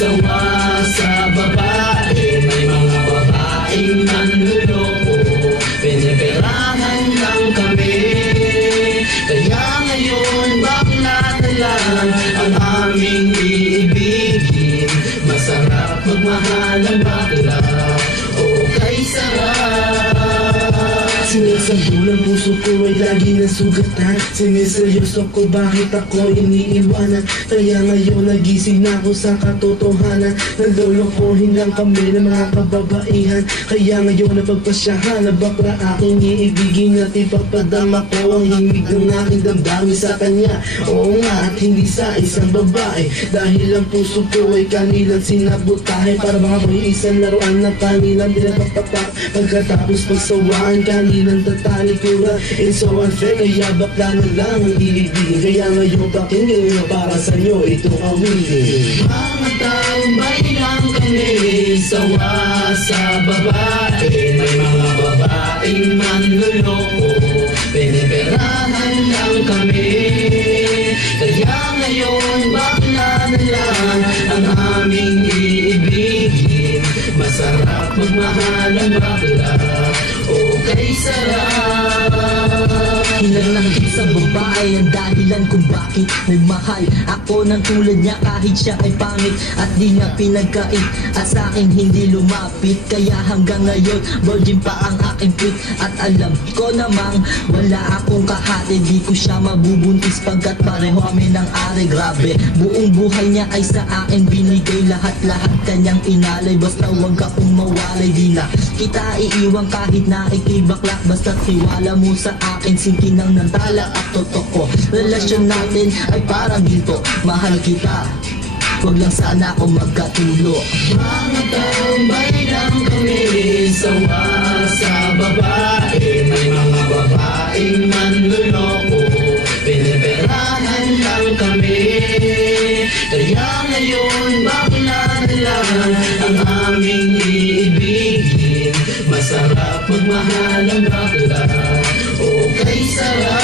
Sawa sa babae May mga babaeng manluloko Pinipirahan lang kami. Kaya ngayon bakla na lang Ang aming iibigin? Masarap magmahal ang lagi na sugatan Siniseryoso ko. Bakit ako iniiwanan? Kaya ngayon nagising na ako sa katotohanan. Naglolokohin lang kami ng mga kababaihan. Kaya ngayon napagpasyahan na bakla aking iibigin At ipapadama ko ang himig ng aking damdamin sa kanya. Oo nga at hindi sa isang babae. Dahil ang puso ko ay kanilang sinabutahe Para ako'y isang laruan na kanilang pinapagpapak Pagkatapos pagsawaan kanilang tatalikuran It's so unfair kaya bakla na lang ang iibigin Kaya ngayon pakinggan nyo para sa inyo itong awitin Mga taong lang kami sawa sa babae. May mga babaeng manluloko Piniperahan lang kami. Kaya ngayon bakla na lang ang aming iibigin. Masarap magmahal ang bakla Okay sarap Hinanakit sa babae ang dahilan kung bakit nagmahal. Ako ng tulad niya kahit siya ay pangit At di niya pinagkait. At sa akin hindi lumapit Kaya hanggang ngayon virgin pa ang aking pit. At alam ko namang wala akong kahati Di ko siya mabubuntis pagkat pareho kami ng ari. Grabe, buong buhay niya ay sa akin binigay Lahat-lahat kanyang inalay. Basta wag akong mawalay Di na kita iiwan kahit na ikay baklak Basta tiwala mo sa akin Sinkin ng nantala at totoo Relasyon natin ay parang ginto Mahal kita. Huwag lang sana ako magkatulo. Mga taong lang kami sawa sa babae May mga babaeng manluloko Piniperahan lang kami. Kaya ngayon bakla na lang ang aming iibigin. Masarap magmahal ang bakla. Okay sarap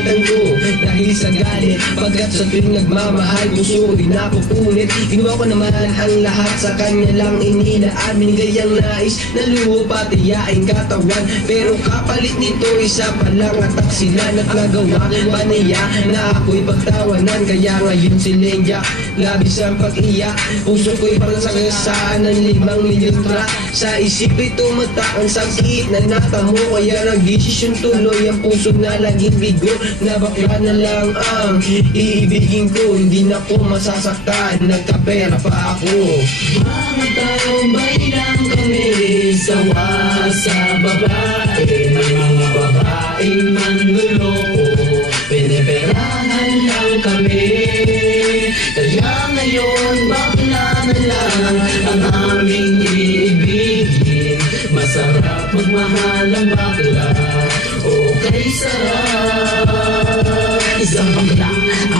Ko dahil sa galit. Pagkat sa tuwing nagmamahal rin ako punit Ginawa ko naman ang lahat sa kanya lang inilaan Binigay ang nais na luho pati yaing katawan. Pero kapalit nito isa pa lang atak sila Nagagawa pa niya na ako'y pagtawanan Kaya ngayon si Lenja labis ang pag-iyak Puso ko'y parang sa kasaan ng limang milyon tra. Sa isip ay tumata ang sakit na natamo. Kaya nagdesisyon tuloy ang puso na laging bigo. Na bakla na lang ang iibigin ko. Hindi na ko masasaktan, nagkapera pa ako. Mga taong lang kami sawa sa babae? May mga babaeng manluloko. Piniperahan lang kami Masarap magmahal ang bakla Okay sarap Isang bakla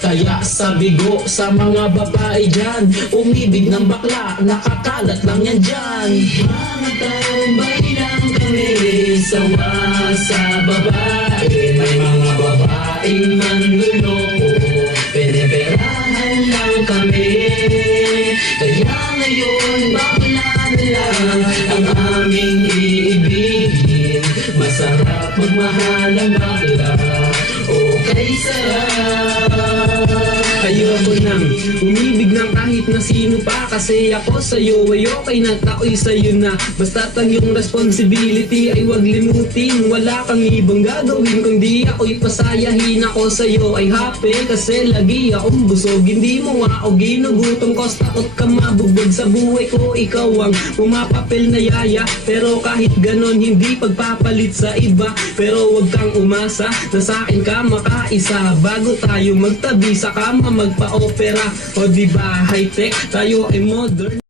Kaya sabi ko sa mga babae dyan Umibig ng bakla, nakakalat lang yan dyan. Mga taong lang kami sawa sa babae May mga babaeng manluloko Piniperahan lang kami. Kaya ngayon bakla na lang ang aming iibigin. Masarap magmahal ang bakla Okay sarap Ayoko nang umibig ng kahit na sino pa. Kasi ako sa'yo ay okay na ako'y sa'yo na. Basta't ang iyong responsibility ay wag limutin. Wala kang ibang gagawin kundi ako'y pasayahin. Ako sa'yo ay happy kasi lagi akong busog. Hindi mo ako ginugutom. Cause takot ka mabugbog Sa buhay ko. Ikaw ang pumapapel na yaya. Pero kahit ganon hindi pagpapalit sa iba. Pero wag kang umasa na sa akin ka makaisa. Bago tayo magtabi sa kama magpa-opera. O diba high-tech tayo ay modern